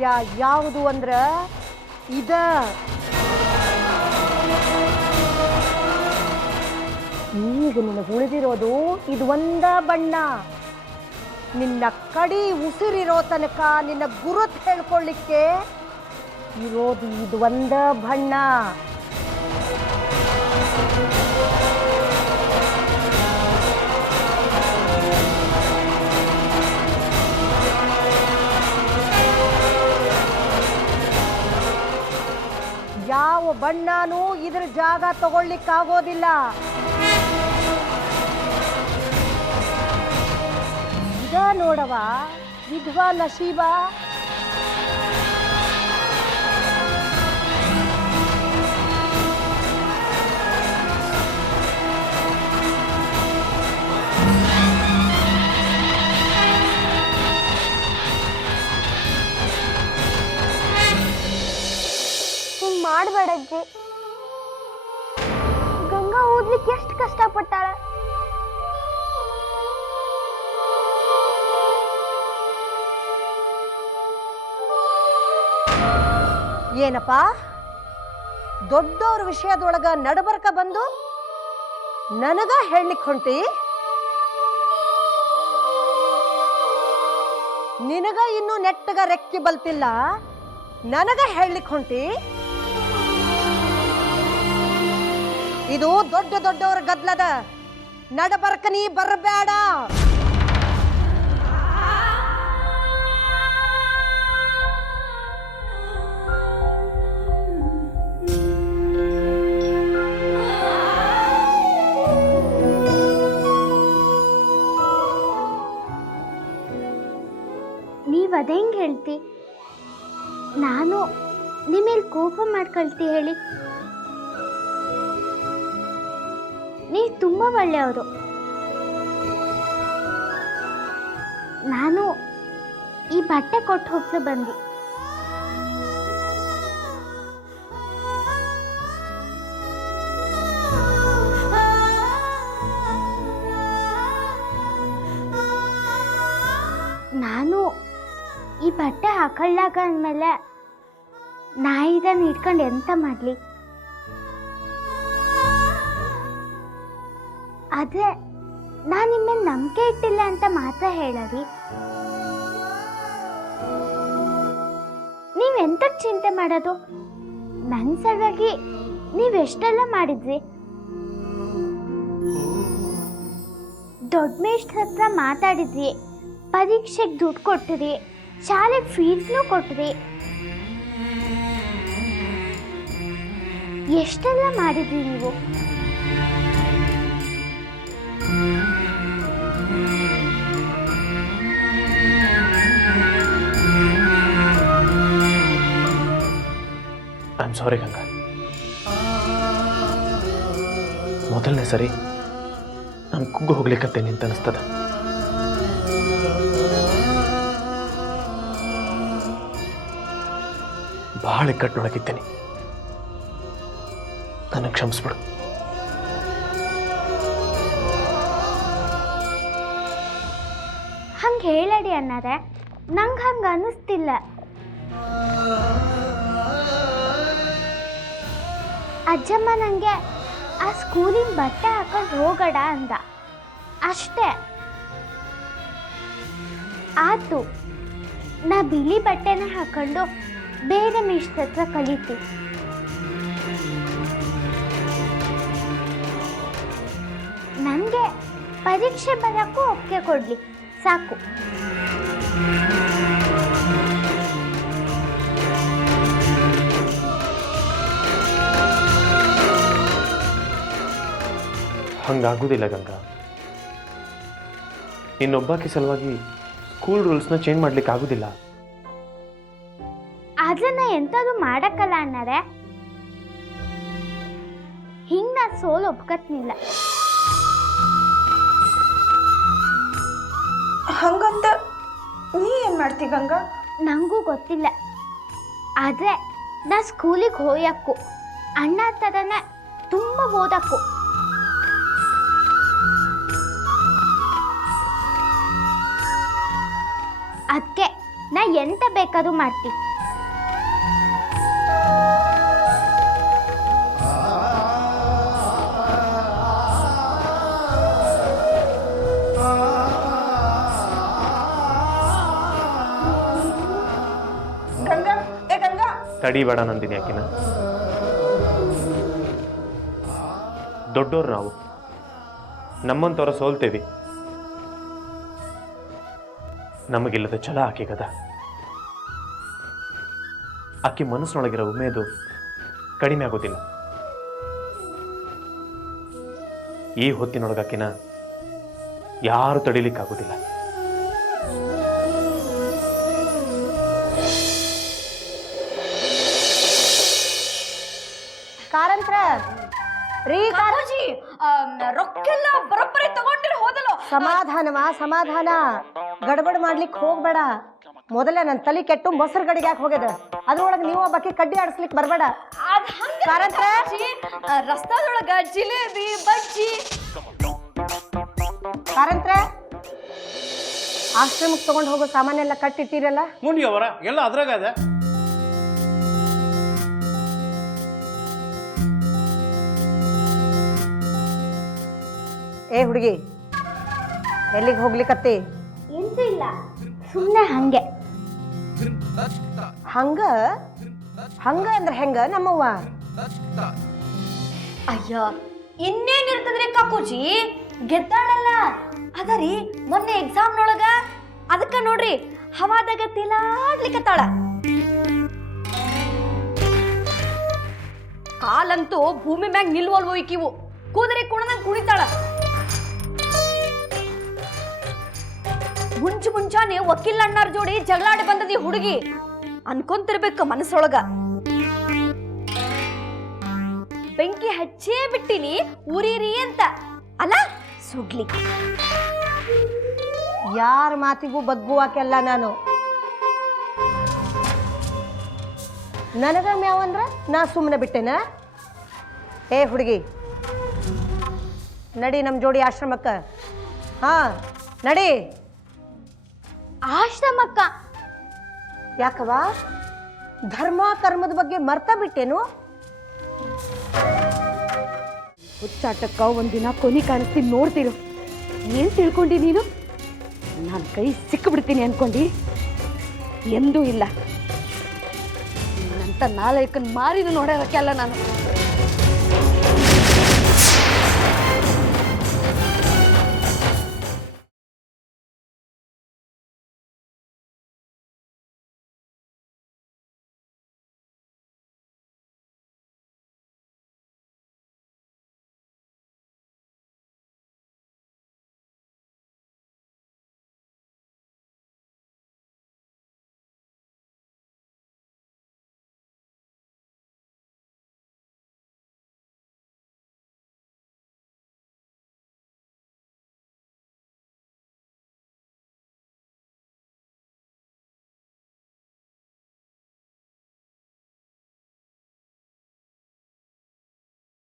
ರಹಸ್ಯ ಯಾವುದು ಅಂದ್ರ ಇದ. ಈಗ ನಿನಗೆ ಉಳಿದಿರೋದು ಇದು ಒಂದ ಬಣ್ಣ. ನಿನ್ನ ಕಡಿ ಉಸಿರಿರೋ ತನಕ ನಿನ್ನ ಗುರುತು ಹೇಳ್ಕೊಳ್ಳಿಕ್ಕೆ ಇರೋದು ಇದು ಒಂದ ಬಣ್ಣ. ಯಾವ ಬಣ್ಣನೂ ಇದ್ರ ಜಾಗ ತಗೊಳ್ಳಿಕ್ಕಾಗೋದಿಲ್ಲ. ಇದ ನೋಡವ ವಿಧವಾ ನಶೀಬ. ಮಾಡಬೇಡಜ್ಜಿ. ಗಂಗಾ ಓದ್ಲಿಕ್ಕೆ ಎಷ್ಟು ಕಷ್ಟಪಟ್ಟಾಳೆ. ಏನಪ್ಪ ದೊಡ್ಡವ್ರ ವಿಷಯದೊಳಗ ನಡಬರ್ಕ ಬಂದು ನನಗ ಹೇಳಲಿಕ್ಕೆ ಹೊಂಟಿ? ನಿನಗ ಇನ್ನು ನೆಟ್ಟಗ ರೆಕ್ಕಿ ಬಲ್ತಿಲ್ಲ, ನನಗ ಹೇಳಲಿಕ್ಕೆ ಹೊಂಟಿ? ಇದು ದೊಡ್ಡ ದೊಡ್ಡವರ ಗದ್ಲದ, ನಡಬರ್ಕ ನೀ ಬರಬೇಡ. ನೀವ್ ಅದೇಂಗ್ ಹೇಳ್ತಿ? ನಾನು ನಿಮೇಲೆ ಕೋಪ ಮಾಡ್ಕೊಳ್ತಿ ಹೇಳಿ? ನೀವು ತುಂಬ ಒಳ್ಳೆಯವರು. ನಾನು ಈ ಬಟ್ಟೆ ಕೊಟ್ಟು ಹೋಗ್ತಾ ಬಂದೆ. ನಾನು ಈ ಬಟ್ಟೆ ಹಾಕೊಳ್ಳಾಗ ಅಂದಮೇಲೆ ನಾ ಇದನ್ನು ಇಟ್ಕೊಂಡು ಎಂತ ಮಾಡಲಿ? ಆದರೆ ನಾನು ನಿಮ್ಮ ಮೇಲೆ ನಂಬಿಕೆ ಇಟ್ಟಿಲ್ಲ ಅಂತ ಮಾತ್ರ ಹೇಳರಿ. ನೀವೆಂತಕ್ಕೆ ಚಿಂತೆ ಮಾಡೋದು? ನನ್ನ ಸಲುವಾಗಿ ನೀವೆಷ್ಟೆಲ್ಲ ಮಾಡಿದ್ರಿ. ದೊಡ್ಡ ಮೇಷ್ಟ್ರ ಹತ್ರ ಮಾತಾಡಿದ್ರಿ, ಪರೀಕ್ಷೆಗೆ ದುಡ್ಡು ಕೊಟ್ಟಿರಿ, ಶಾಲೆಗೆ ಫೀಸ್ನೂ ಕೊಟ್ಟಿರಿ, ಎಷ್ಟೆಲ್ಲ ಮಾಡಿದ್ರಿ ನೀವು. I am sorry Ganga. ಮೊದಲನೇ ಸರಿ ನಾನು ಕುಗ್ಗು ಹೋಗ್ಲಿಕ್ಕತ್ತೇನೆ ಅಂತ ಅನಿಸ್ತದ. ಭಾಳ ಇಕ್ಕಟ್ಟೊಳಗಿದ್ದೇನೆ, ನನಗೆ ಕ್ಷಮಿಸ್ಬಿಡು. ಹಂಗೆ ಹೇಳಡಿ ಅನ್ನರೆ, ನಂಗೆ ಹಂಗೆ ಅನ್ನಿಸ್ತಿಲ್ಲ. ಅಜ್ಜಮ್ಮ ನನಗೆ ಆ ಸ್ಕೂಲಿನ ಬಟ್ಟೆ ಹಾಕೊಂಡು ಹೋಗಡ ಅಂದ ಅಷ್ಟೇ. ಆತು, ನಾ ಬಿಳಿ ಬಟ್ಟೆನ ಹಾಕೊಂಡು ಬೇರೆ ಮೇಷ್ಟ್ರ ಹತ್ರ ಕಲಿತು. ನನಗೆ ಪರೀಕ್ಷೆ ಬರೋಕ್ಕೂ ಒಪ್ಪಿಗೆ ಕೊಡಲಿ ಸಾಕು. ಹಂಗಾಗೋದಿಲ್ಲ ಗಂಗಾ. ಇನ್ನೊಬ್ಬಾಕಿ ಸಲುವಾಗಿ ಸ್ಕೂಲ್ ರೂಲ್ಸ್ನ ಚೇಂಜ್ ಮಾಡ್ಲಿಕ್ಕೆ ಆಗೋದಿಲ್ಲ. ಅದನ್ನ ಎಂಥದ್ದು ಮಾಡಕ್ಕಲ್ಲ ಅನ್ನರೆ, ಹಿಂಗೆ ನಾ ಸೋಲು ಒಪ್ಕತ್ನಿಲ್ಲ. ಹಂಗಂತ ನೀ ಏನು ಮಾಡ್ತಿ ಗಂಗಾ? ನನಗೂ ಗೊತ್ತಿಲ್ಲ, ಆದರೆ ನಾ ಸ್ಕೂಲಿಗೆ ಹೋಯಕ್ಕೂ ಅಣ್ಣ ಥರನೇ ತುಂಬ ಓದಕ್ಕೂ. ಅದಕ್ಕೆ ನಾ ಎಂತ ಬೇಕಾದ್ರೂ ಮಾಡ್ತೀನಿ. ತಡಿಬೇಡ ನಂದಿನಿ ಆಕಿನ. ದೊಡ್ಡೋರು ನಾವು, ನಮ್ಮಂತವ್ರ ಸೋಲ್ತೇವಿ. ನಮಗಿಲ್ಲದ ಛಲ ಆಕೆಗದ. ಆಕೆ ಮನಸ್ಸಿನೊಳಗಿರೋ ಉಮೇದು ಕಡಿಮೆ ಆಗೋದಿಲ್ಲ. ಈ ಹೊತ್ತಿನೊಳಗಾಕಿನ ಯಾರು ತಡಿಲಿಕ್ಕಾಗೋದಿಲ್ಲ. ಕಾರಂತ್ರ ರೀ ಕಾಕೋಜಿ ರೊಕ್ಕೆಲ್ಲ ಬರೋಬ್ಬರಿ ತಗೊಂಡ್ರೆ ಹೋದಲು. ಸಮಾಧಾನ. ಗಡಬಡ್ ಮಾಡ್ಲಿಕ್ಕೆ ಹೋಗ್ಬೇಡ. ಮೊದಲೇ ನನ್ನ ತಲೆ ಕೆಟ್ಟು ಮೊಸರು ಗಡಿಗೆ ಯಾಕೆ ಹೋಗ್ಯದ, ಅದ್ರೊಳಗೆ ನೀವು ಒಬ್ಬಾಕಿ ಕಡ್ಡಿ ಆಡಿಸ್ಲಿಕ್ಕೆ ಬರಬೇಡ. ಕಾರಂತ್ರ ರಸ್ತಾದೊಳಗ ಜಿಲೇಬಿ ಬಜ್ಜಿ. ಕಾರಂತ್ರ ಆಶ್ರಮಕ್ಕೆ ತಗೊಂಡು ಹೋಗೋ ಸಾಮಾನೆಲ್ಲ ಕಟ್ಟಿಟ್ಟಿರಲ್ಲ. ಮುಂದೆ ಅವರ ಎಲ್ಲ ಅದ್ರಾಗ ಅದ. ಏ ಹುಡುಗಿ, ಎಲ್ಲಿಗೆ ಹೋಗ್ಲಿಕ್ಕತ್ತಿ? ಎಂತೂ ಇಲ್ಲ, ಸುಮ್ಮನೆ ಹಂಗೆ. ಹಂಗ ಅಂದ್ರೆ ಹೆಂಗ ನಮ್ಮವ್ವ? ಅಯ್ಯ ಇನ್ನೇನಿರ್ತದ್ರಿ ಕಾಕೋಜಿ, ಗೆದ್ದಾಳಲ್ಲ ಅದರಿ ಮೊನ್ನೆ ಎಕ್ಸಾಮ್ನೊಳಗ. ಅದಕ್ಕ ನೋಡ್ರಿ ಹವಾದಾಗ ತಿಲಾಡ್ಲಿಕ್ಕತ್ತಾಳ. ಕಾಲಂತೂ ಭೂಮಿ ಮ್ಯಾಗ ನಿಲ್ವಲ್ವೋ ಈಕಿವು. ಕೂದರಿ ಕುಣದಂಗ್ ಕುಣಿತಾಳ. ಮುಂಚಾನೆ ವಕೀಲ್ ಅಣ್ಣಾರ್ ಜೋಡಿ ಜಗಳಾಡಿ ಬಂದದಿ ಹುಡುಗಿ. ಅನ್ಕೊಂತಿರ್ಬೇಕು ಮನಸ್ಸೊಳಗ, ಬೆಂಕಿ ಹಚ್ಚೇ ಬಿಟ್ಟಿನಿ ಉರಿರಿ ಅಂತ. ಅಲ್ಲ ಸುಡ್ಲಿ. ಯಾರ ಮಾತಿಗೂ ಬಗ್ಗುವಾಕೆಲ್ಲ ನಾನು. ನನಗ ಮ್ಯಾವಂದ್ರ ನಾ ಸುಮ್ಮನೆ ಬಿಟ್ಟೆನ? ಏ ಹುಡುಗಿ, ನಡಿ ನಮ್ಮ ಜೋಡಿ ಆಶ್ರಮಕ್ಕ. ಹಾ ನಡಿ. ಆಶ್ರಮಕ್ಕ? ಯಾಕವ, ಧರ್ಮ ಕರ್ಮದ ಬಗ್ಗೆ ಮರ್ತ ಬಿಟ್ಟೇನು? ಹುಚ್ಚಾಟಕ್ಕ ಒಂದಿನ ಕೊನೆ ಕಾಣಿಸ್ತೀನಿ, ನೋಡ್ತಿರು. ಏನ್ ತಿಳ್ಕೊಂಡಿ ನೀನು? ನಾನು ಕೈ ಸಿಕ್ಕಿಬಿಡ್ತೀನಿ ಅನ್ಕೊಂಡಿ? ಎಂದೂ ಇಲ್ಲ. ನಂತ ನಾಲ್ಕನ್ ಮಾರಿದು ನೋಡೋದಕ್ಕೆಲ್ಲ ನಾನು.